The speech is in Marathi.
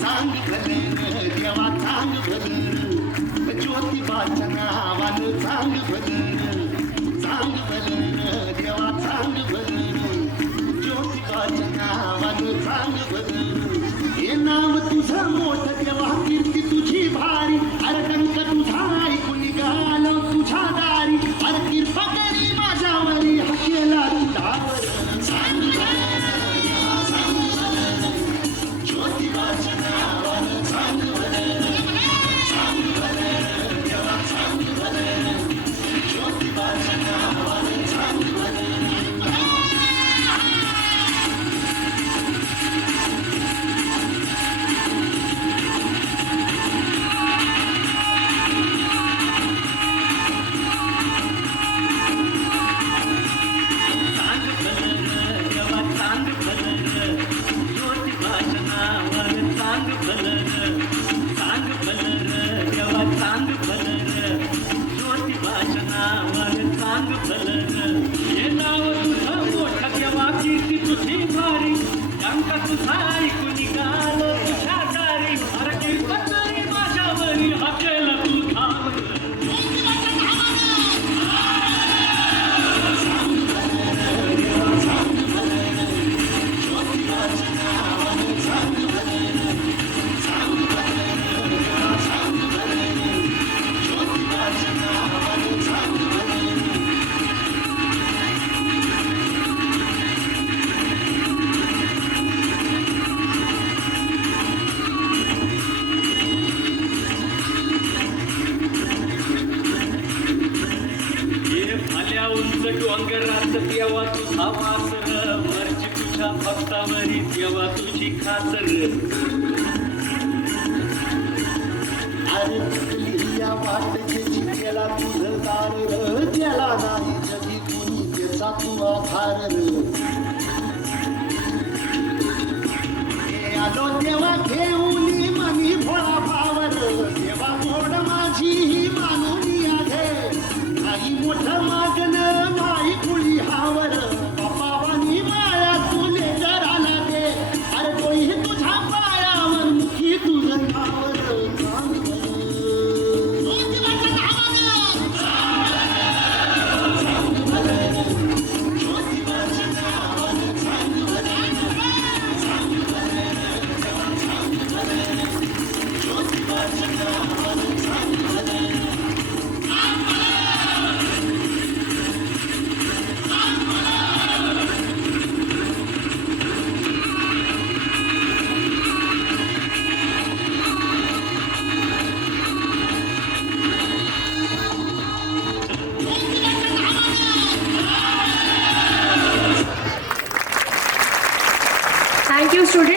चांग भलं देवा चांग भलं ज्योतिबाच्या नावानं चांग भलं देवा चांग भलं ज्योतिबाच्या नावानं चांग भलं हे नाव तुझं मोठं देवा कीर्ती तुझी भारी अरे टंक तुझा ऐकून निघालो तुझ्या दारी अरे कृपा करी माझ्यावरी हकेला तुझ्यावर चांग ज्योतिबाच्या नावानं चांग भलं देवा चांग भलं ज्योतिबाच्या नावानं चांग भलं डोंगरात देवा तुझा वासर मर्जी तुझ्या भक्तावरी देवा तुझी खातर अरे चुकली या वाटेची त्याला तुझं दार त्याला नाही जगी कुणी त्याचा तू आधार